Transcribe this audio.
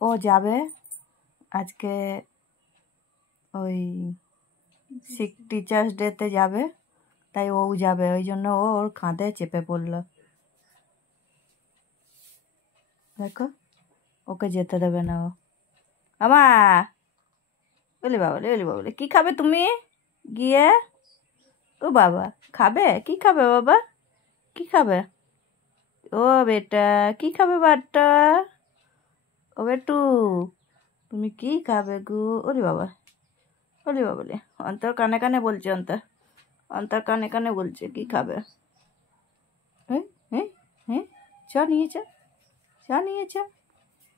ও যাবে আজকে ওই টিচার্স ডেতে যাবে, তাই ও যাবে, ওই জন্য ও ওর কাঁধে চেপে পড়লো। দেখো ওকে যেতে দেবে না ও। আমা বলি বাবলে, বলি বাবলে, কি খাবে তুমি গিয়ে? ও বাবা খাবে, কি খাবে বাবা, কি খাবে? ও বেটা কি খাবে বাটা? ও বেটু তুমি কি খাবে গো? ওরে বাবা, ওরে বাবলে, অন্তর কানে কানে বলছে, অন্তর কানে কানে বলছে কি খাবে। হ্যাঁ হ্যাঁ হ্যাঁ, চ নিয়ে চ, চ নিয়ে চ।